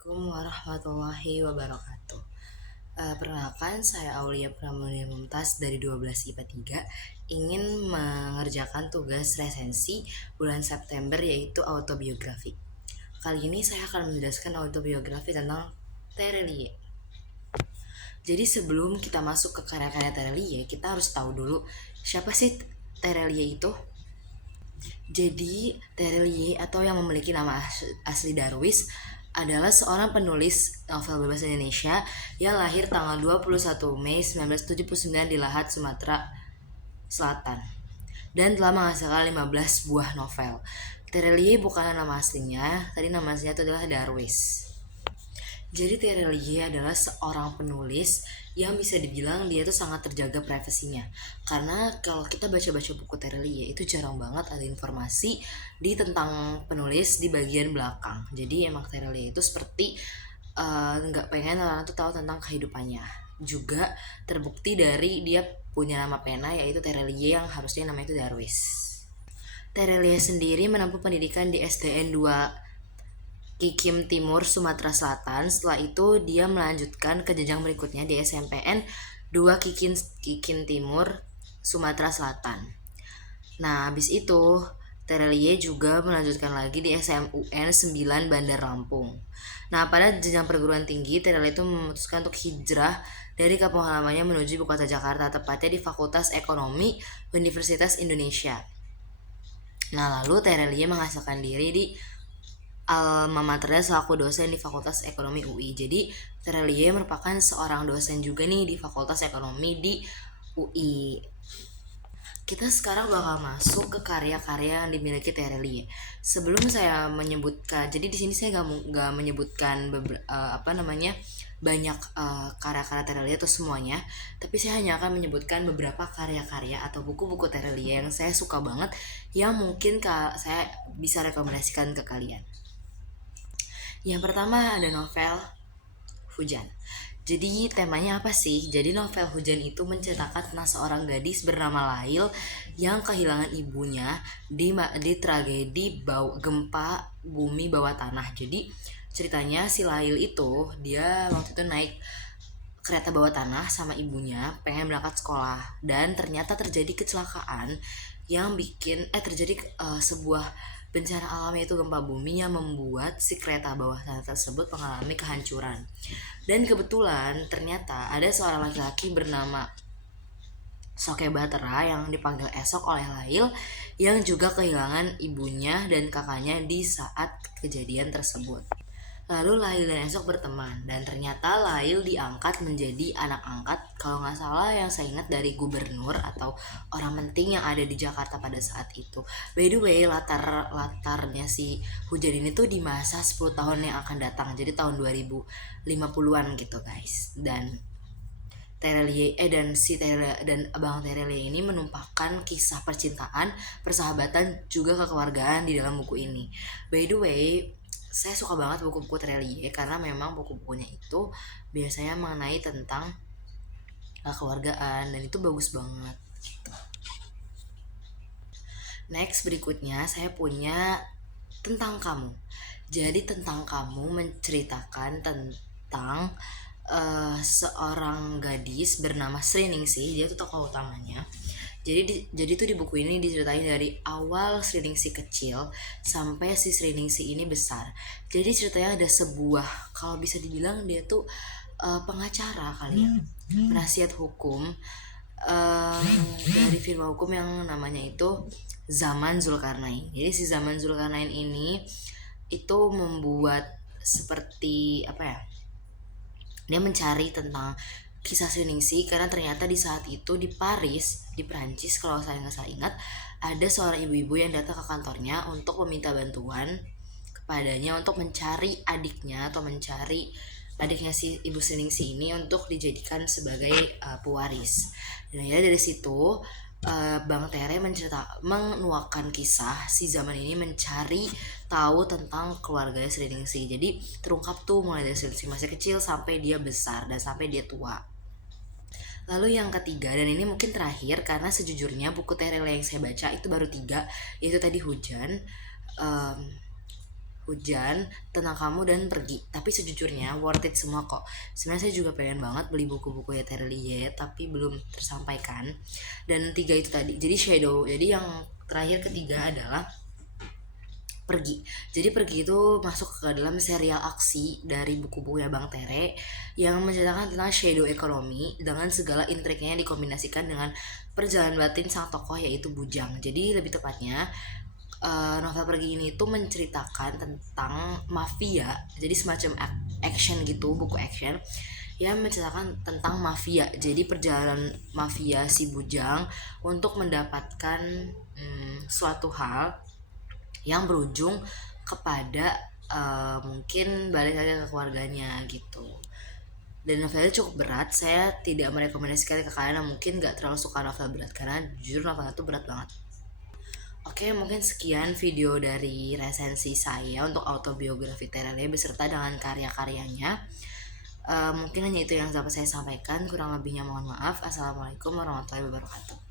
Assalamualaikum warahmatullahi wabarakatuh. Perkenalkan, saya Aulia Pramudia Mumtaz dari 12 IPA 3 ingin mengerjakan tugas resensi bulan September yaitu autobiografi. Kali ini saya akan menjelaskan autobiografi tentang Terelie. Jadi sebelum kita masuk ke karya-karya Terelie, kita harus tahu dulu siapa sih Terelie itu. Jadi, Terelie atau yang memiliki nama asli Darwis adalah seorang penulis novel berbahasa Indonesia yang lahir tanggal 21 Mei 1979 di Lahat, Sumatera Selatan dan telah menghasilkan 15 buah novel. Terelie bukan nama aslinya, tadi nama aslinya itu adalah Darwis. Jadi Terelie adalah seorang penulis yang bisa dibilang dia tuh sangat terjaga privasinya. Karena kalau kita baca-baca buku Terelie itu jarang banget ada informasi di tentang penulis di bagian belakang. Jadi emang Terelie itu seperti nggak pengen orang tuh tahu tentang kehidupannya. Juga terbukti dari dia punya nama pena yaitu Terelie yang harusnya namanya itu Darwis. Terelie sendiri menempuh pendidikan di SDN 2 Kikim Timur, Sumatera Selatan. Setelah itu dia melanjutkan ke jenjang berikutnya di SMPN 2 Kikin Timur, Sumatera Selatan. Nah, habis itu Terelie juga melanjutkan lagi di SMUN 9 Bandar Lampung. Nah, pada jenjang perguruan tinggi, Terelie itu memutuskan untuk hijrah dari kampung halamannya menuju ibu kota Jakarta, tepatnya di Fakultas Ekonomi Universitas Indonesia. Nah, lalu Terelie menghasilkan diri di alma maternya selaku dosen di Fakultas Ekonomi UI. Jadi Terelie merupakan seorang dosen juga nih di Fakultas Ekonomi di UI. Kita sekarang bakal masuk ke karya-karya yang dimiliki Terelie. Sebelum saya menyebutkan, jadi di sini saya nggak menyebutkan banyak karya-karya Terelie atau semuanya, tapi saya hanya akan menyebutkan beberapa karya-karya atau buku-buku Terelie yang saya suka banget, yang mungkin saya bisa rekomendasikan ke kalian. Yang pertama ada novel Hujan. Jadi temanya apa sih? Jadi novel Hujan itu menceritakan tentang seorang gadis bernama Lail yang kehilangan ibunya di tragedi gempa bumi bawah tanah. Jadi ceritanya si Lail itu dia waktu itu naik kereta bawah tanah sama ibunya pengen berangkat sekolah dan ternyata terjadi kecelakaan yang terjadi sebuah bencana alam yaitu gempa bumi yang membuat si kereta bawah tanah tersebut mengalami kehancuran. Dan kebetulan ternyata ada seorang laki-laki bernama Soke Batera yang dipanggil Esok oleh Lail yang juga kehilangan ibunya dan kakaknya di saat kejadian tersebut. Lalu Lail dan Esok berteman dan ternyata Lail diangkat menjadi anak angkat kalau nggak salah yang saya ingat dari gubernur atau orang penting yang ada di Jakarta pada saat itu. By the way, latarnya si Hujan ini tuh di masa 10 tahun yang akan datang. Jadi tahun 2050-an gitu guys. Dan Abang Terelie ini menumpahkan kisah percintaan, persahabatan, juga kekeluargaan di dalam buku ini. By the way, saya suka banget buku-buku Terelie karena memang buku-bukunya itu biasanya mengenai tentang kekeluargaan dan itu bagus banget. Next berikutnya saya punya Tentang Kamu. Jadi Tentang Kamu menceritakan tentang seorang gadis bernama Sri Ningsih. Dia tuh tokoh utamanya. Jadi tuh di buku ini diceritain dari awal Sri Ningsih kecil sampai si Sri Ningsih ini besar. Jadi ceritanya ada sebuah, kalau bisa dibilang dia tuh pengacara kali ya, penasihat hukum dari firma hukum yang namanya itu Zaman Zulkarnain. Jadi si Zaman Zulkarnain ini itu membuat seperti apa ya? Dia mencari tentang kisah Sriningsih karena ternyata di saat itu di Paris, di Prancis kalau saya nggak salah ingat, ada seorang ibu-ibu yang datang ke kantornya untuk meminta bantuan kepadanya untuk mencari adiknya atau mencari adiknya si ibu Sriningsih ini untuk dijadikan sebagai pewaris. Dan ya dari situ Bang Tere menuakan kisah si Zaman ini mencari tahu tentang keluarga Sri Ningsih. Jadi terungkap tuh mulai dari Sri Ningsih masih kecil sampai dia besar dan sampai dia tua. Lalu yang ketiga, dan ini mungkin terakhir karena sejujurnya buku Terelie yang saya baca itu baru 3, yaitu tadi Hujan. Hujan, Tentang Kamu, dan Pergi. Tapi sejujurnya worth it semua kok. Sebenarnya saya juga pengen banget beli buku-buku ya Terelie, tapi belum tersampaikan. Dan 3 itu tadi. Jadi Shadow. Jadi yang terakhir ketiga adalah Pergi. Jadi Pergi itu masuk ke dalam serial aksi dari buku-bukunya Bang Tere yang menceritakan tentang shadow economy dengan segala intriknya yang dikombinasikan dengan perjalanan batin sang tokoh yaitu Bujang. Jadi lebih tepatnya novel Pergi ini tuh menceritakan tentang mafia. Jadi semacam action gitu, buku action yang menceritakan tentang mafia. Jadi perjalanan mafia si Bujang untuk mendapatkan suatu hal yang berujung kepada mungkin balik lagi ke keluarganya gitu. Dan novelnya cukup berat, saya tidak merekomendasikan ke kalian yang mungkin gak terlalu suka novel berat, karena jujur novelnya tuh berat banget. Oke, mungkin sekian video dari resensi saya untuk autobiografi Terelie beserta dengan karya-karyanya. Mungkin hanya itu yang dapat saya sampaikan, kurang lebihnya mohon maaf. Assalamualaikum warahmatullahi wabarakatuh.